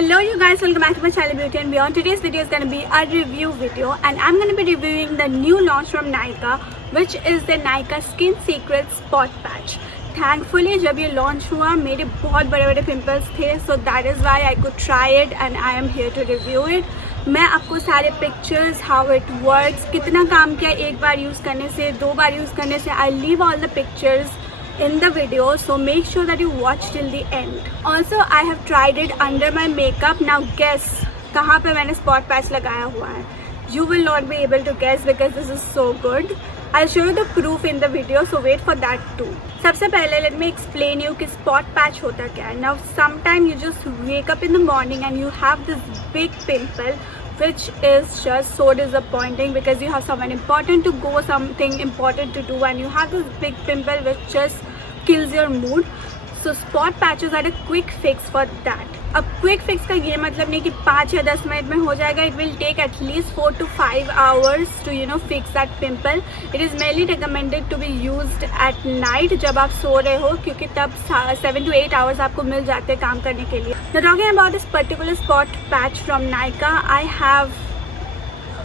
Hello you guys, welcome back to my channel Beauty and Beyond. Today's video is going to be a review video and I'm going to be reviewing the new launch from Nykaa, which is the Nykaa Skin Secrets Spot Patch. Thankfully जब ये launch हुआ मेरे बहुत बड़े बड़े pimples थे, so that is why I could try it and I am here to review it. मैं आपको सारे pictures, how it works, कितना काम किया एक बार यूज़ करने से, दो बार यूज़ करने से, I leave all the pictures in the video, so make sure that you watch till the end. Also I have tried it under my makeup. Now guess कहाँ पे मैंने spot patch लगाया हुआ है. You will not be able to guess because this is so good. I'll show you the proof in the video, so wait for that too. सबसे पहले let me explain you कि spot patch होता क्या है. Now sometime you just wake up in the morning and you have this big pimple which is just so disappointing because you have someone important to go, something important to do, and you have this big pimple which just kills your mood. So spot patches are a quick fix for that. अब quick fix का ये मतलब नहीं कि 5 या 10 minute में हो जाएगा. It will take at least 4 to 5 hours to fix that pimple. It is mainly recommended to be used at night जब आप सो रहे हो, क्योंकि तब 7 to 8 hours आपको मिल जाते हैं काम करने के लिए. Now talking about this particular spot patch from Nykaa, I have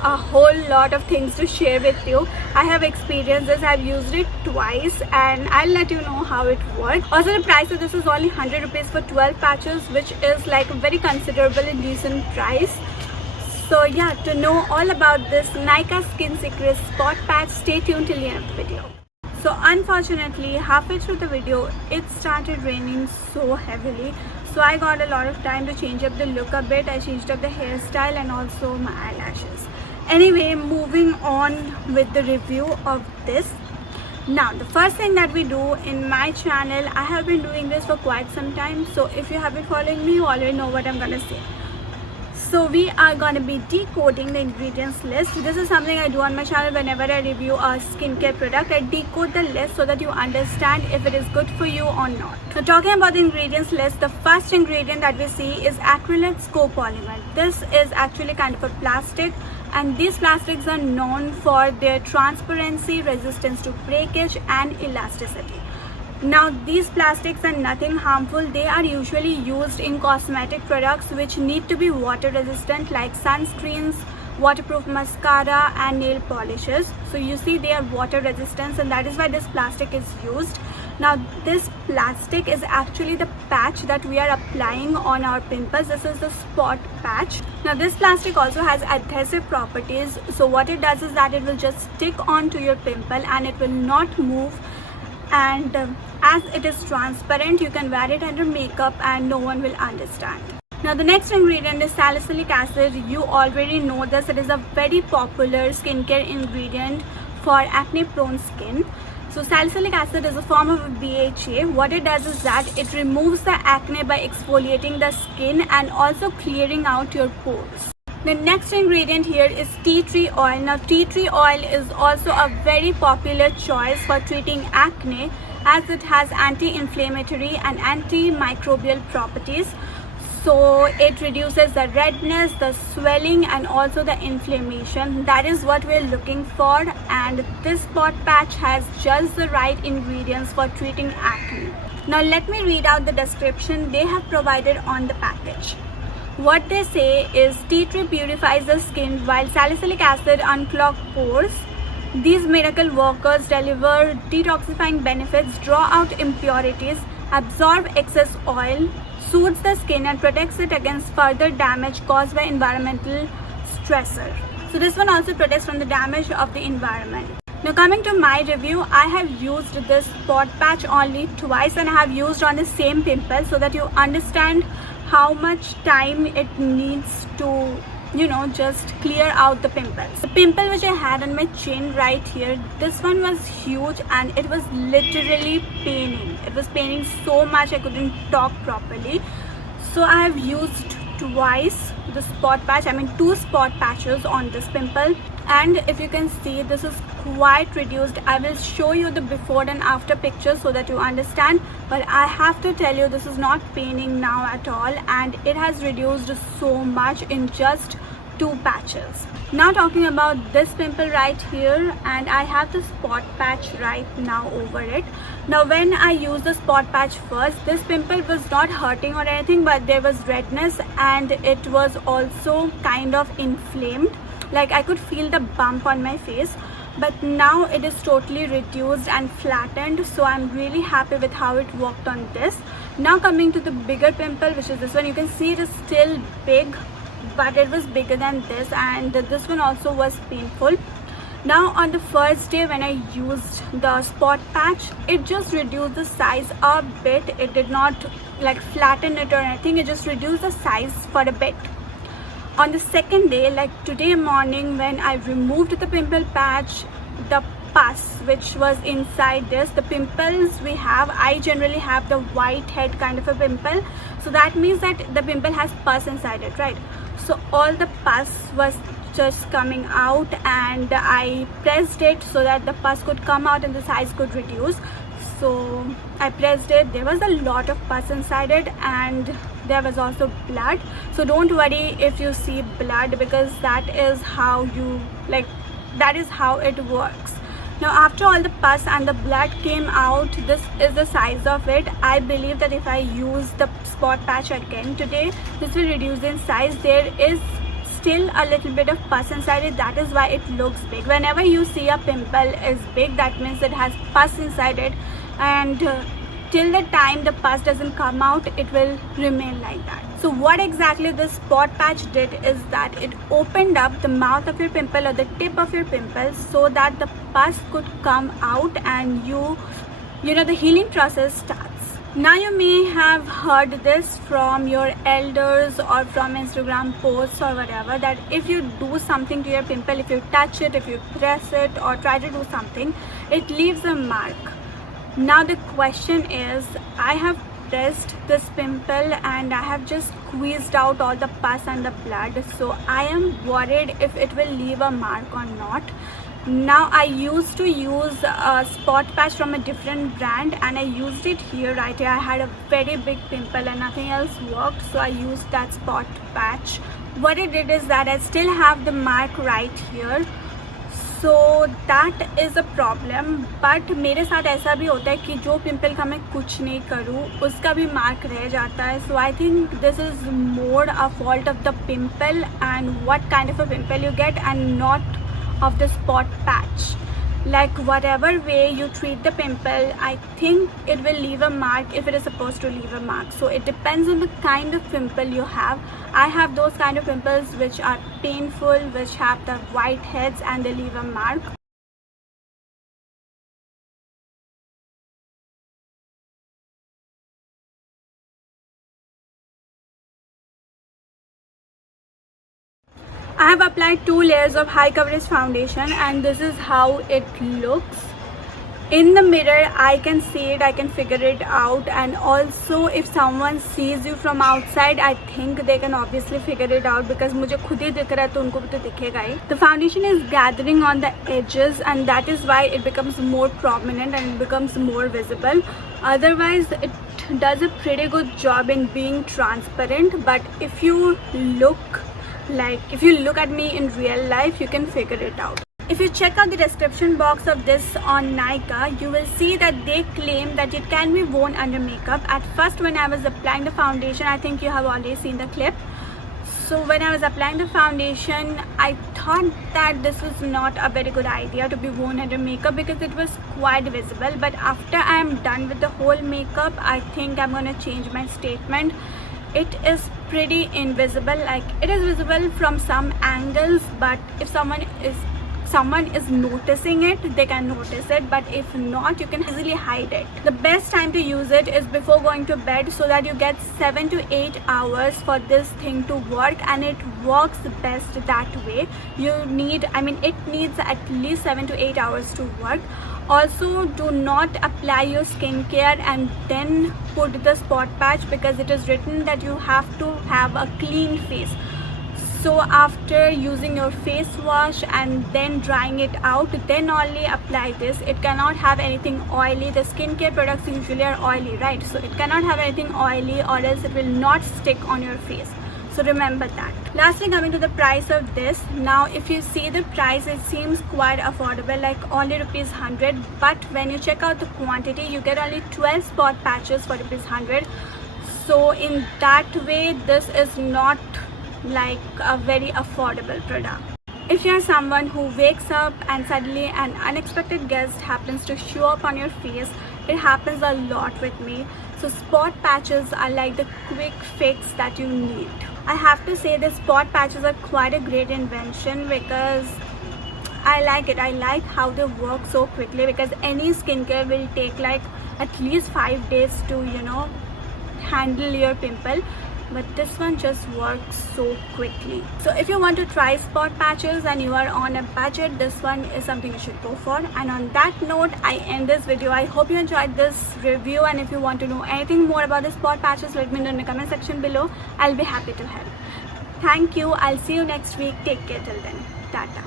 a whole lot of things to share with you. I have experienced this. I've used it twice and I'll let you know how it works. Also the price of this is only 100 rupees for 12 patches, which is like a very considerable and decent price. So yeah, to know all about this Nykaa Skin Secrets Spot Patch, stay tuned till the end of the video. So unfortunately halfway through the video it started raining so heavily, so I got a lot of time to change up the look a bit. I changed up the hairstyle and also my eyelashes. Anyway, moving on with the review of this. Now the first thing that we do in my channel, I have been doing this for quite some time, so if you have been following me you already know what I'm gonna say. So we are going to be decoding the ingredients list. This is something I do on my channel whenever I review a skincare product. I decode the list so that you understand if it is good for you or not. So talking about the ingredients list, the first ingredient that we see is acrylic scopolymer. This is actually kind of a plastic, and these plastics are known for their transparency, resistance to breakage and elasticity. Now these plastics are nothing harmful. They are usually used in cosmetic products which need to be water resistant, like sunscreens, waterproof mascara and nail polishes. So you see they are water resistant and that is why this plastic is used. Now this plastic is actually the patch that we are applying on our pimples. This is the spot patch. Now this plastic also has adhesive properties. So what it does is that it will just stick onto your pimple and it will not move. And as it is transparent, you can wear it under makeup and no one will understand. Now the next ingredient is salicylic acid. You already know this. It is a very popular skincare ingredient for acne prone skin. So salicylic acid is a form of BHA. What it does is that it removes the acne by exfoliating the skin and also clearing out your pores. The next ingredient here is tea tree oil. Now tea tree oil is also a very popular choice for treating acne as it has anti-inflammatory and antimicrobial properties. So it reduces the redness, the swelling and also the inflammation. That is what we're looking for, and this spot patch has just the right ingredients for treating acne. Now let me read out the description they have provided on the package. What they say is tea tree purifies the skin while salicylic acid unclogs pores. These miracle workers deliver detoxifying benefits, draw out impurities, absorb excess oil, soothes the skin and protects it against further damage caused by environmental stressor. So this one also protects from the damage of the environment. Now coming to my review, I have used this spot patch only twice and I have used on the same pimple so that you understand how much time it needs to just clear out the pimples. The pimple which I had on my chin right here, this one was huge and it was literally paining. It was paining so much I couldn't talk properly. So I have used twice the spot patch, two spot patches on this pimple, and if you can see this is quite reduced. I will show you the before and after pictures so that you understand, but I have to tell you this is not paining now at all and it has reduced so much in just two patches. Now talking about this pimple right here, and I have the spot patch right now over it. Now when I used the spot patch first, this pimple was not hurting or anything, but there was redness and it was also kind of inflamed. Like I could feel the bump on my face, but now it is totally reduced and flattened, so I'm really happy with how it worked on this. Now coming to the bigger pimple, which is this one, you can see it is still big, but it was bigger than this, and this one also was painful. Now on the first day when I used the spot patch, it just reduced the size a bit. It did not like flatten it or anything, it just reduced the size for a bit. On the second day, like today morning, when I removed the pimple patch, the pus which was inside this, the pimples we have, I generally have the white head kind of a pimple, so that means that the pimple has pus inside it, right? So all the pus was just coming out, and I pressed it so that the pus could come out and the size could reduce. So I pressed it, there was a lot of pus inside it, and there was also blood. So don't worry if you see blood, because that is how it works. Now after all the pus and the blood came out, this is the size of it. I believe that if I use the spot patch again today, this will reduce in size. There is still a little bit of pus inside it, that is why it looks big. Whenever you see a pimple is big, that means it has pus inside it, and till the time the pus doesn't come out, it will remain like that. So what exactly this spot patch did is that it opened up the mouth of your pimple or the tip of your pimple so that the pus could come out, and you know the healing process starts. Now you may have heard this from your elders or from Instagram posts or whatever, that if you do something to your pimple, if you touch it, if you press it or try to do something, it leaves a mark. Now the question is, I have pressed this pimple and I have just squeezed out all the pus and the blood, so I am worried if it will leave a mark or not. Now I used to use a spot patch from a different brand, and I used it here right here. I had a very big pimple and nothing else worked, so I used that spot patch. What it did is that I still have the mark right here, so that is a problem. But मेरे साथ ऐसा भी होता है कि जो pimple का मैं कुछ नहीं करूँ उसका भी मार्क रह जाता है. So I think this is more a fault of the pimple and what kind of a pimple you get, and not of the spot patch. Like whatever way you treat the pimple, I think it will leave a mark if it is supposed to leave a mark. So it depends on the kind of pimple you have. I have those kind of pimples which are painful, which have the white heads and they leave a mark. I have applied 2 layers of high coverage foundation, and this is how it looks. In the mirror I can see it, I can figure it out, and also if someone sees you from outside, I think they can obviously figure it out, because मुझे खुद ही दिख रहा है तो उनको भी तो दिखेगा ही. The foundation is gathering on the edges, and that is why it becomes more prominent and it becomes more visible. Otherwise it does a pretty good job in being transparent, but if you look at me in real life, you can figure it out. If you check out the description box of this on Nykaa, you will see that they claim that it can be worn under makeup. At first when I was applying the foundation, I think you have already seen the clip. So when I was applying the foundation, I thought that this was not a very good idea to be worn under makeup because it was quite visible. But after I am done with the whole makeup, I think I'm going to change my statement. It is pretty invisible, like it is visible from some angles, but if someone is noticing it, they can notice it, but if not, you can easily hide it. The best time to use it is before going to bed, so that you get 7 to 8 hours for this thing to work, and it works best that way. It needs at least 7 to 8 hours to work. Also, do not apply your skincare and then put the spot patch, because it is written that you have to have a clean face. So after using your face wash and then drying it out, then only apply this. It cannot have anything oily. The skincare products usually are oily, right? So it cannot have anything oily, or else it will not stick on your face. so remember that. Lastly, coming to the price of this, now if you see the price, it seems quite affordable, like only rupees 100, but when you check out the quantity, you get only 12 spot patches for rupees 100. So in that way, this is not like a very affordable product. If you're someone who wakes up and suddenly an unexpected guest happens to show up on your face, it happens a lot with me. So spot patches are like the quick fix that you need. I have to say the spot patches are quite a great invention because I like it. I like how they work so quickly, because any skincare will take like at least 5 days to handle your pimple, but this one just works so quickly. So if you want to try spot patches and you are on a budget, this one is something you should go for. And on that note, I end this video. I hope you enjoyed this review, and if you want to know anything more about the spot patches, let me know in the comment section below. I'll be happy to help. Thank you. I'll see you next week. Take care till then. Tata.